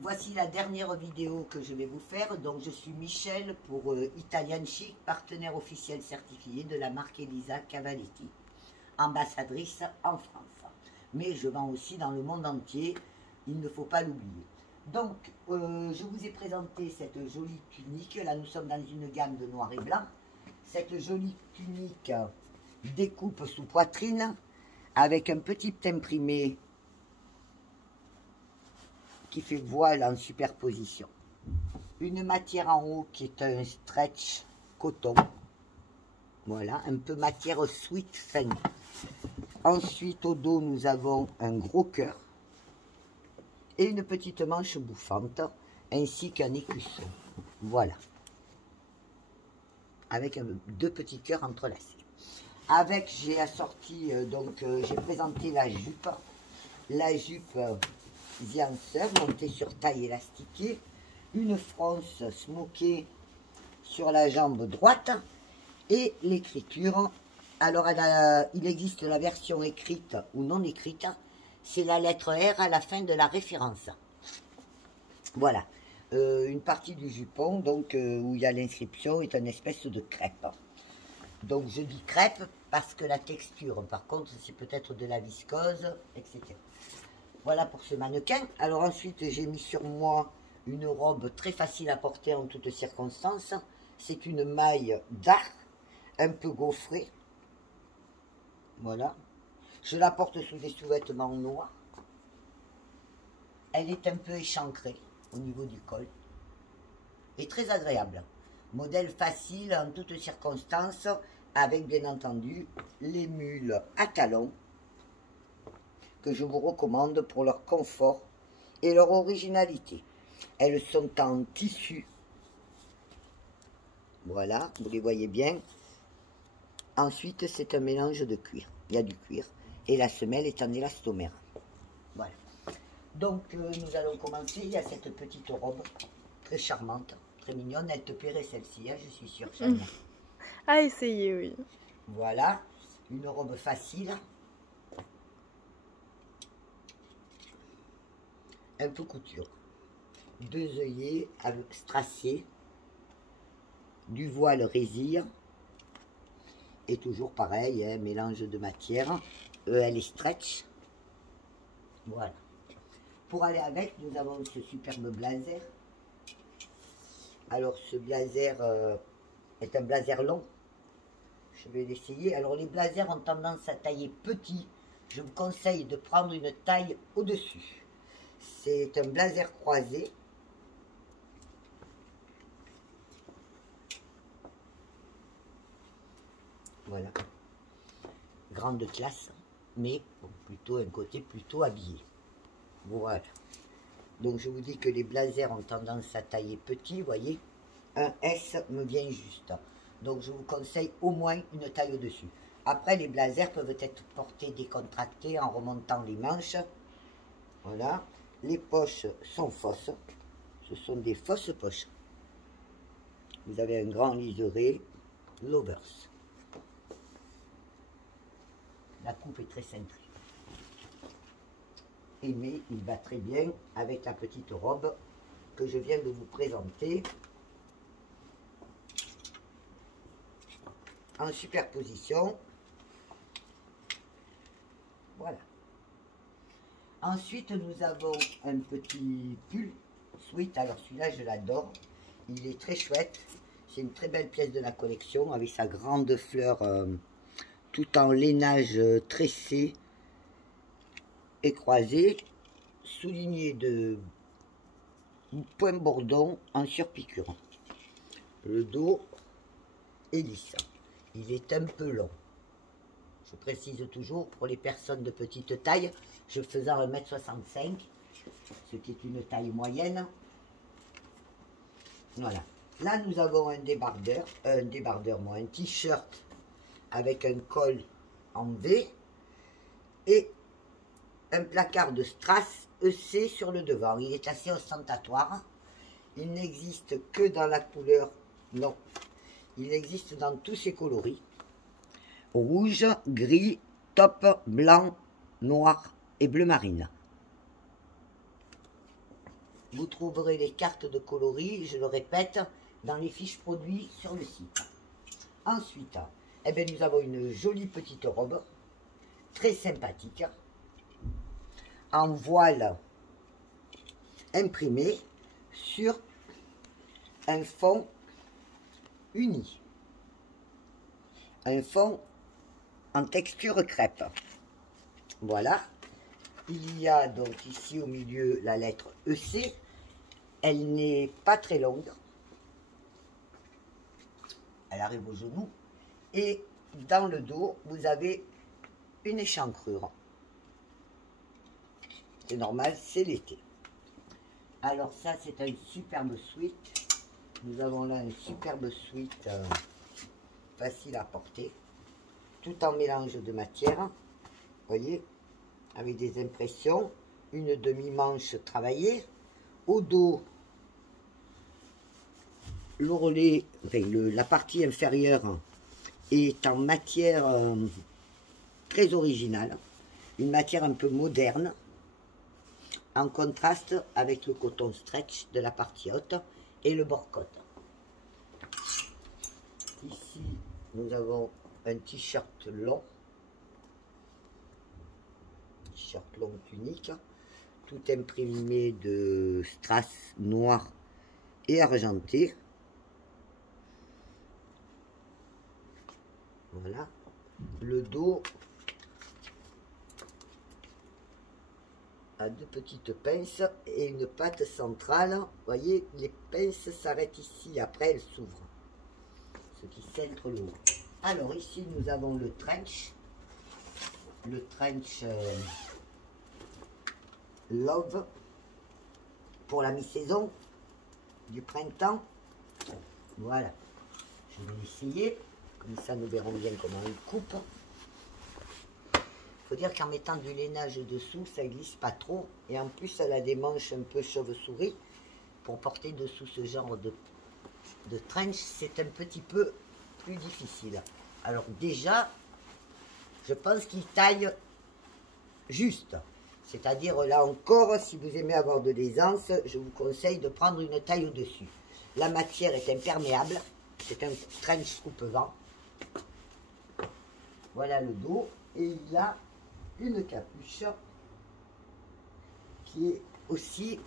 Voici la dernière vidéo que je vais vous faire. Donc je suis Michel pour Italian Chic, partenaire officiel certifié de la marque Elisa Cavalletti, ambassadrice en France. Mais je vends aussi dans le monde entier, il ne faut pas l'oublier. Donc je vous ai présenté cette jolie tunique. Là nous sommes dans une gamme de noir et blanc. Cette jolie tunique découpe sous poitrine avec un petit imprimé qui fait voile en superposition. Une matière en haut qui est un stretch coton. Voilà, un peu matière sweet fin. Ensuite, au dos, nous avons un gros cœur et une petite manche bouffante, ainsi qu'un écusson. Voilà. Avec deux petits cœurs entrelacés. Avec, j'ai assorti, j'ai présenté la jupe. La jupe Zianseur, montée sur taille élastiquée, une fronce smokée sur la jambe droite et l'écriture. Alors il existe la version écrite ou non écrite, c'est la lettre R à la fin de la référence. Voilà, une partie du jupon donc où il y a l'inscription est une espèce de crêpe. Donc je dis crêpe parce que la texture, par contre, c'est peut-être de la viscose, etc. Voilà pour ce mannequin. Alors ensuite, j'ai mis sur moi une robe très facile à porter en toutes circonstances. C'est une maille dard, un peu gaufrée. Voilà. Je la porte sous des sous-vêtements noirs. Elle est un peu échancrée au niveau du col. Et très agréable. Modèle facile en toutes circonstances, avec bien entendu les mules à talons, que je vous recommande pour leur confort et leur originalité. Elles sont en tissu. Voilà, vous les voyez bien. Ensuite, c'est un mélange de cuir. Il y a du cuir. Et la semelle est en élastomère. Voilà. Donc, nous allons commencer. Il y a cette petite robe très charmante, très mignonne. Elle te plairait celle-ci, hein, je suis sûre, Chania. À essayer, oui. Voilà, une robe facile. Un peu couture, deux œillets strassés, du voile résille, et toujours pareil, hein, mélange de matière. Elle est stretch. Voilà. Pour aller avec, nous avons ce superbe blazer. Alors ce blazer est un blazer long. Je vais l'essayer. Alors les blazers ont tendance à tailler petit. Je vous conseille de prendre une taille au-dessus. C'est un blazer croisé. Voilà. Grande classe, mais plutôt un côté plutôt habillé. Voilà. Donc je vous dis que les blazers ont tendance à tailler petit, vous voyez. Un S me vient juste. Donc je vous conseille au moins une taille au-dessus. Après, les blazers peuvent être portés décontractés en remontant les manches. Voilà. Les poches sont fausses. Ce sont des fausses poches. Vous avez un grand liseré Lovers. La coupe est très cintrée. Mais il va très bien avec la petite robe que je viens de vous présenter. En superposition. Voilà. Ensuite, nous avons un petit pull sweat. Alors celui-là, je l'adore. Il est très chouette. C'est une très belle pièce de la collection avec sa grande fleur tout en lainage tressé et croisé, souligné de points bordons en surpiqûre. Le dos est lisse. Il est un peu long. Je précise toujours, pour les personnes de petite taille, je faisais 1m65, ce qui est une taille moyenne. Voilà. Là, nous avons un débardeur, un t-shirt avec un col en V et un placard de strass EC sur le devant. Il est assez ostentatoire. Il n'existe que dans la couleur, non, il existe dans tous ses coloris. Rouge, gris, taupe, blanc, noir et bleu marine. vous trouverez les cartes de coloris, je le répète, dans les fiches produits sur le site. Ensuite, eh bien, nous avons une jolie petite robe, très sympathique, en voile imprimé sur un fond uni. Un fond en texture crêpe. Voilà. Il y a donc ici au milieu la lettre EC. Elle n'est pas très longue. Elle arrive au genou. Et dans le dos, vous avez une échancrure. C'est normal, c'est l'été. Alors ça, c'est un superbe sweat. Nous avons là un superbe sweat facile à porter. Tout en mélange de matière. Voyez, avec des impressions. Une demi-manche travaillée. Au dos, l'ourlet, enfin, la partie inférieure est en matière très originale. Une matière un peu moderne. En contraste avec le coton stretch de la partie haute et le bord-côte. Ici, nous avons un t-shirt long. T-shirt long tunique. Tout imprimé de strass noir et argenté. Voilà. Le dos a deux petites pinces et une patte centrale. Vous voyez, les pinces s'arrêtent ici, après elles s'ouvrent, ce qui centre le haut. Alors ici nous avons le trench Love pour la mi-saison du printemps. Voilà, je vais l'essayer, comme ça nous verrons bien comment il coupe. Il faut dire qu'en mettant du lainage dessous, ça glisse pas trop. Et en plus, elle a des manches un peu chauve-souris. Pour porter dessous ce genre de trench, c'est un petit peu plus difficile. Alors déjà, je pense qu'il taille juste. C'est-à-dire là encore, si vous aimez avoir de l'aisance, je vous conseille de prendre une taille au-dessus. La matière est imperméable. C'est un trench coupe-vent. Voilà le dos. Et il a une capuche qui est aussi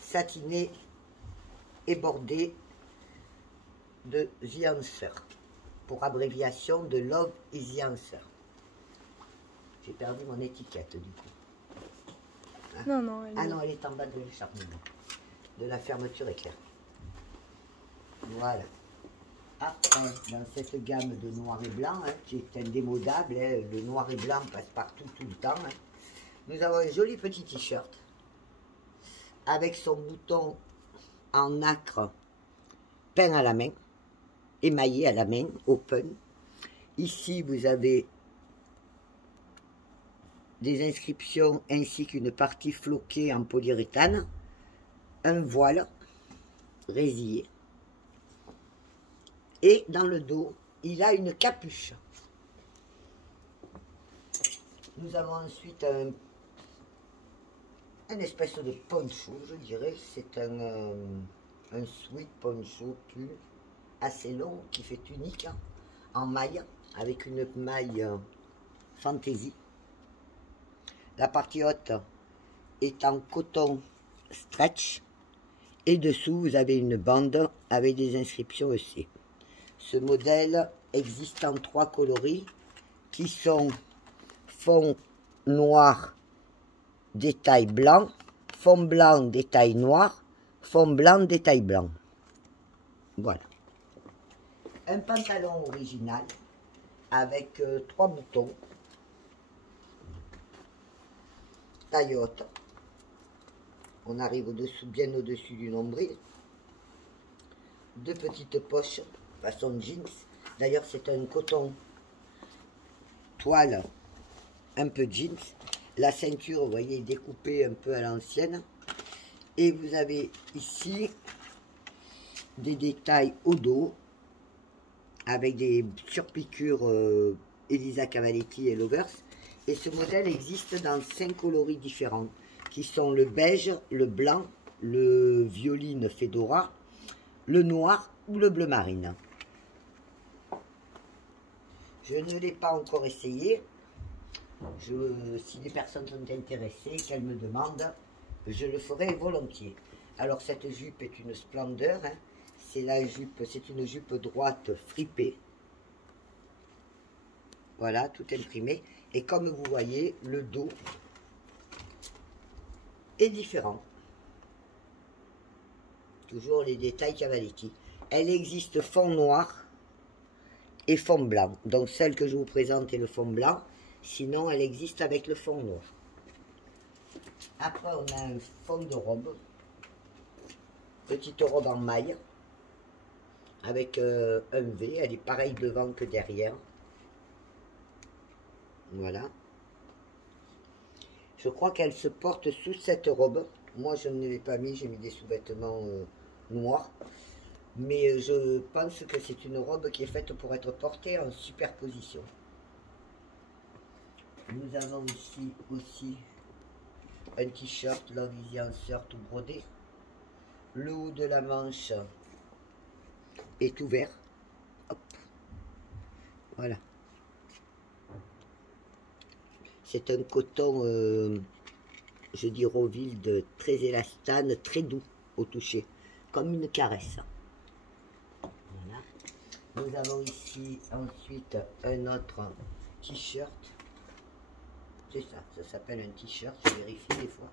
satinée et bordée de The Answer, pour abréviation de Love is the Answer. J'ai perdu mon étiquette du coup. Hein? Non, non. Non, elle est en bas de l'écharnement, de la fermeture éclair. Voilà. Après, dans cette gamme de noir et blanc, hein, qui est indémodable, hein, le noir et blanc passe partout tout le temps, hein, nous avons un joli petit t-shirt avec son bouton en nacre peint à la main, émaillé à la main, open. Ici, vous avez des inscriptions ainsi qu'une partie floquée en polyuréthane, un voile résillé. Et dans le dos, il a une capuche. Nous avons ensuite un espèce de poncho, je dirais. C'est un sweat poncho pull assez long qui fait tunique en maille, avec une maille fantaisie. La partie haute est en coton stretch. Et dessous, vous avez une bande avec des inscriptions EC. Ce modèle existe en 3 coloris qui sont fond noir, détail blanc, fond blanc, détail noir, fond blanc, détail blanc. Voilà. Un pantalon original avec 3 boutons, taille haute. On arrive au-dessous, bien au-dessus du nombril. 2 petites poches façon jeans. D'ailleurs, c'est un coton toile un peu jeans. La ceinture, vous voyez, est découpée un peu à l'ancienne. Et vous avez ici des détails au dos avec des surpiqûres Elisa Cavaletti et Lovers. Et ce modèle existe dans 5 coloris différents, qui sont le beige, le blanc, le violine fedora, le noir ou le bleu marine. Je ne l'ai pas encore essayé. Si des personnes sont intéressées, qu'elles me demandent, je le ferai volontiers. Alors cette jupe est une splendeur, hein. C'est une jupe droite fripée. Voilà, tout imprimé. Et comme vous voyez, le dos est différent. Toujours les détails Cavaletti. Elle existe fond noir et fond blanc. Donc celle que je vous présente est le fond blanc. Sinon, elle existe avec le fond noir. Après, on a un fond de robe. Petite robe en maille. Avec un V. Elle est pareille devant que derrière. Voilà. Je crois qu'elle se porte sous cette robe. Moi, je ne l'ai pas mis. J'ai mis des sous-vêtements noirs. Mais je pense que c'est une robe qui est faite pour être portée en superposition. Nous avons ici aussi un t-shirt Love Easy Answer tout brodé. Le haut de la manche est ouvert. Hop. Voilà. C'est un coton, je dis Roville, très élastane, très doux au toucher, comme une caresse. Voilà. Nous avons ici ensuite un autre t-shirt. C'est ça, ça s'appelle un t-shirt, je vérifie des fois.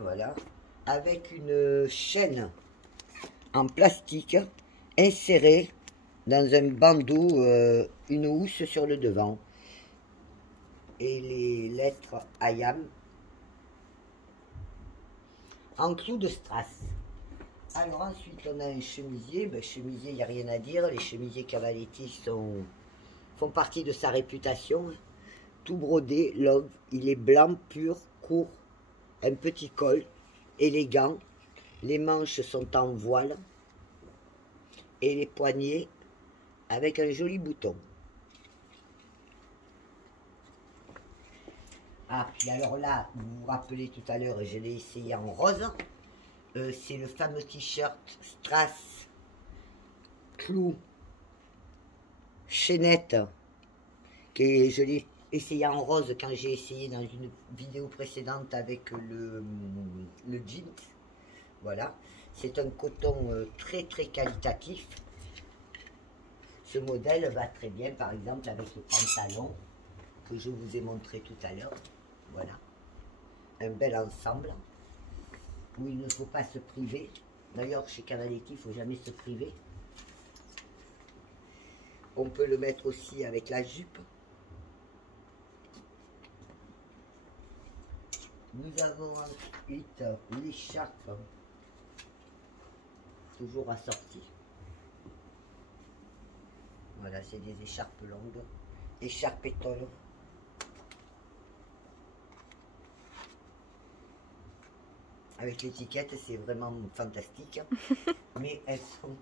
Voilà. Avec une chaîne en plastique insérée dans un bandeau, une housse sur le devant. Et les lettres IAM en clou de strass. Alors ensuite on a un chemisier. Ben, chemisier, il n'y a rien à dire. Les chemisiers Cavaletti font partie de sa réputation. Tout brodé, Love, il est blanc pur, court, un petit col, élégant. Les manches sont en voile et les poignets avec un joli bouton. Ah, puis alors là, vous vous rappelez tout à l'heure, je l'ai essayé en rose. C'est le fameux t-shirt strass, clou, chaînette, que je l'ai essayé en rose quand j'ai essayé dans une vidéo précédente avec le jeans. Voilà, c'est un coton très très qualitatif. Ce modèle va très bien par exemple avec le pantalon que je vous ai montré tout à l'heure. Voilà, un bel ensemble où il ne faut pas se priver. D'ailleurs, chez Cavaletti, il ne faut jamais se priver. On peut le mettre aussi avec la jupe. Nous avons ensuite l'écharpe, toujours assortie. Voilà, c'est des écharpes longues, écharpes étoiles. Avec l'étiquette, c'est vraiment fantastique. Mais elles sont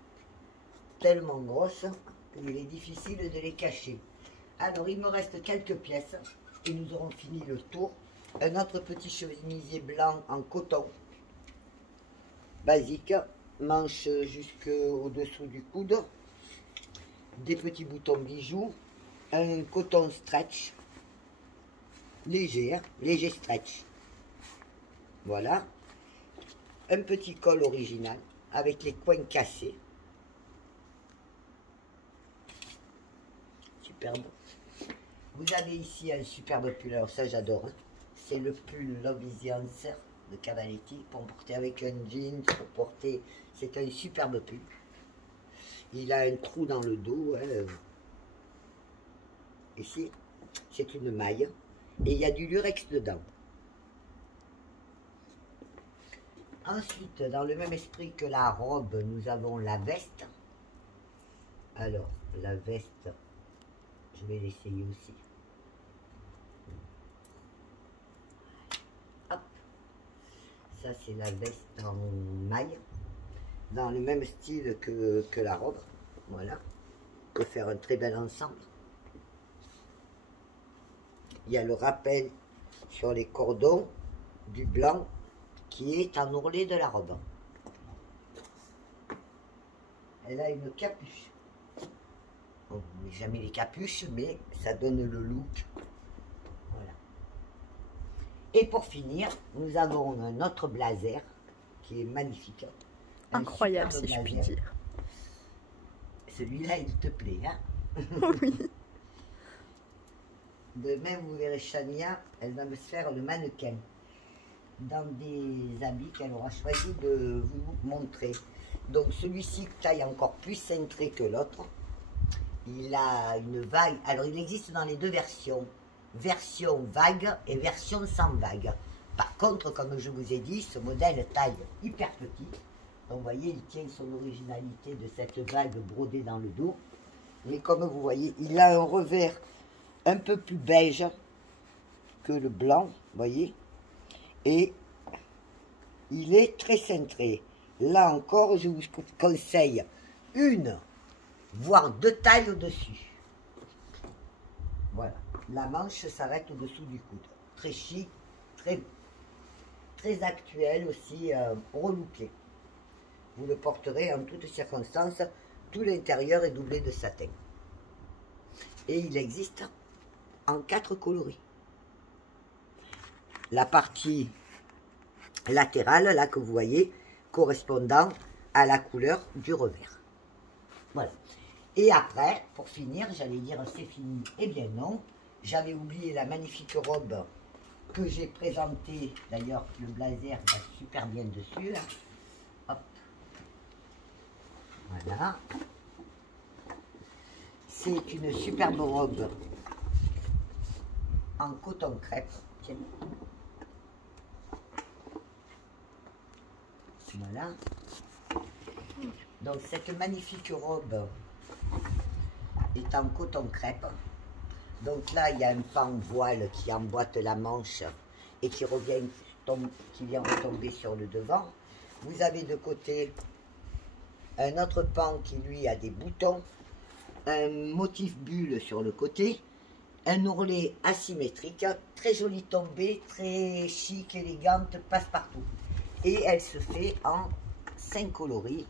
tellement grosses qu'il est difficile de les cacher. Alors, il me reste quelques pièces et nous aurons fini le tour. Un autre petit chemisier blanc en coton, basique, manche jusqu'au dessous du coude, des petits boutons bijoux, un coton stretch, léger, hein, léger stretch. Voilà. Un petit col original avec les coins cassés. Superbe. Vous avez ici un superbe pull, alors ça j'adore. Hein. C'est le pull Love Easy Answer de Cavaletti pour porter avec un jean, pour porter. C'est un superbe pull. Il a un trou dans le dos. Hein. Ici, c'est une maille. Et il y a du lurex dedans. Ensuite, dans le même esprit que la robe, nous avons la veste. Alors, la veste, je vais l'essayer aussi. Hop. Ça, c'est la veste en maille. Dans le même style que la robe. Voilà. On peut faire un très bel ensemble. il y a le rappel sur les cordons du blanc qui est en ourlet de la robe. Elle a une capuche. On ne met jamais les capuches, mais ça donne le look. Voilà. Et pour finir, nous avons un autre blazer qui est magnifique. Incroyable, si je puis dire. Celui-là, il te plaît, hein? Oh oui. De même, vous verrez Chania, elle va me faire le mannequin dans des habits qu'elle aura choisi de vous montrer. Donc celui-ci taille encore plus cintré que l'autre. Il a une vague. Alors il existe dans les deux versions. Version vague et version sans vague. Par contre, comme je vous ai dit, ce modèle taille hyper petit. Donc vous voyez, il tient son originalité de cette vague brodée dans le dos. Mais comme vous voyez, il a un revers un peu plus beige que le blanc, vous voyez. Et il est très cintré. Là encore, je vous conseille une, voire deux tailles au-dessus. Voilà. La manche s'arrête au-dessous du coude. Très chic, très actuel aussi, relooké. Vous le porterez en toutes circonstances. Tout l'intérieur est doublé de satin. Et il existe en 4 coloris. La partie latérale, là que vous voyez, correspondant à la couleur du revers. Voilà. Et après, pour finir, j'allais dire c'est fini. Eh bien non, j'avais oublié la magnifique robe que j'ai présentée. D'ailleurs, le blazer va super bien dessus. Hop. Voilà. C'est une superbe robe en coton crêpe. Tiens. Voilà. Donc cette magnifique robe est en coton crêpe. Donc là, il y a un pan voile qui emboîte la manche et qui vient retomber sur le devant. Vous avez de côté un autre pan qui lui a des boutons, un motif bulle sur le côté, un ourlet asymétrique, très jolie tombée, très chic, élégante, passe-partout. Et elle se fait en 5 coloris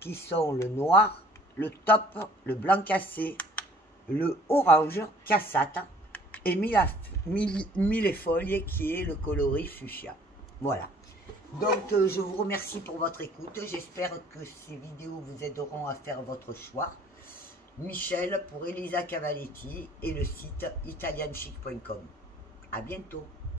qui sont le noir, le top, le blanc cassé, le orange cassate et millefolie qui est le coloris fuchsia. Voilà. Donc je vous remercie pour votre écoute. J'espère que ces vidéos vous aideront à faire votre choix. Michel pour Elisa Cavaletti et le site italianchic.com. À bientôt.